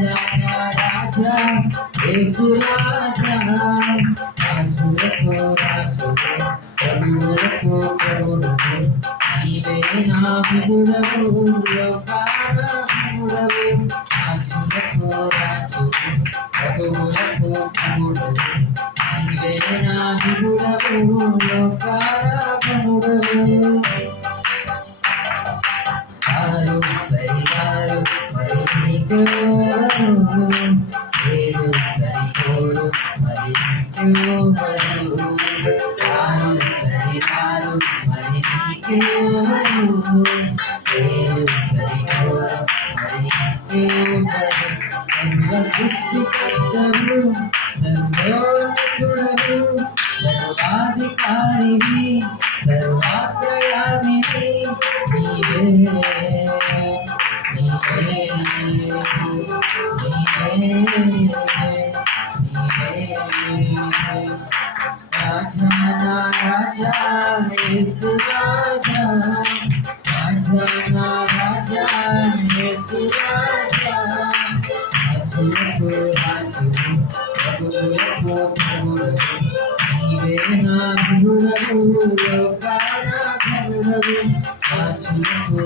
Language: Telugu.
రాజా యేసు రాజా రాజులకు రాజు ప్రభువులకు ప్రభువు నీవే నా విభుడవు లోకారముడవు రాజులకు రాజు ప్రభువులకు ప్రభువు నీవే నా విభుడవు లోకారముడవు ఆరు సరిగారు మరి నీకెవరు ఏడు సరిపోరు మరి నీకెవరు ఆరు సరిగారు మరి నీకెవరు ఏడు సరిపోరు మరి నీకెవరు సర్వ సృష్టికర్తవు సర్వోన్నతుడవు సర్వాధికారివి సర్వాగ్రయామివి నీవే నీవే నీవే రాజా నా రాజా యేసు రాజా రాజా నా రాజా యేసు రాజా రాజులకు రాజు ప్రభువులకు ప్రభువు నీవే నా విభుడవు లోకాన ప్రభువు రాజులకు